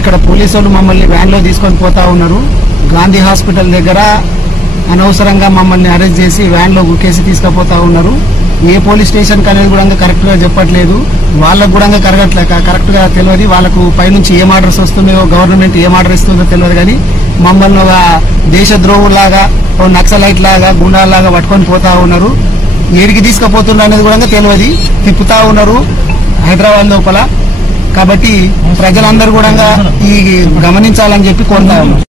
ఇక్కడ పోలీసు వాళ్ళు మమ్మల్ని వ్యాన్ లో తీసుకొని పోతా ఉన్నారు. గాంధీ హాస్పిటల్ దగ్గర అనవసరంగా మమ్మల్ని అరెస్ట్ చేసి వ్యాన్ లో గుక్కేసి తీసుకుపోతా ఉన్నారు. ఏ పోలీస్ స్టేషన్ అనేది కూడా కరెక్ట్ గా చెప్పట్లేదు. వాళ్ళకు కూడా కరెక్ట్ గా తెలియదు. వాళ్ళకు పైనుంచి ఏం ఆర్డర్స్ వస్తున్నాయో, గవర్నమెంట్ ఏం ఆర్డర్ ఇస్తుందో తెలియదు. కానీ మమ్మల్ని ఒక దేశద్రోహులాగా, నక్సలైట్ లాగా, గుండాలాగా పట్టుకొని పోతా ఉన్నారు. ఏడికి తీసుకుపోతున్నారు అనేది కూడా తెలియదు. తిప్పుతా ఉన్నారు హైదరాబాద్ లోపల. కాబట్టి ప్రజలందరూ కూడా ఈ గమనించాలని చెప్పి కోరుతా ఉన్నారు.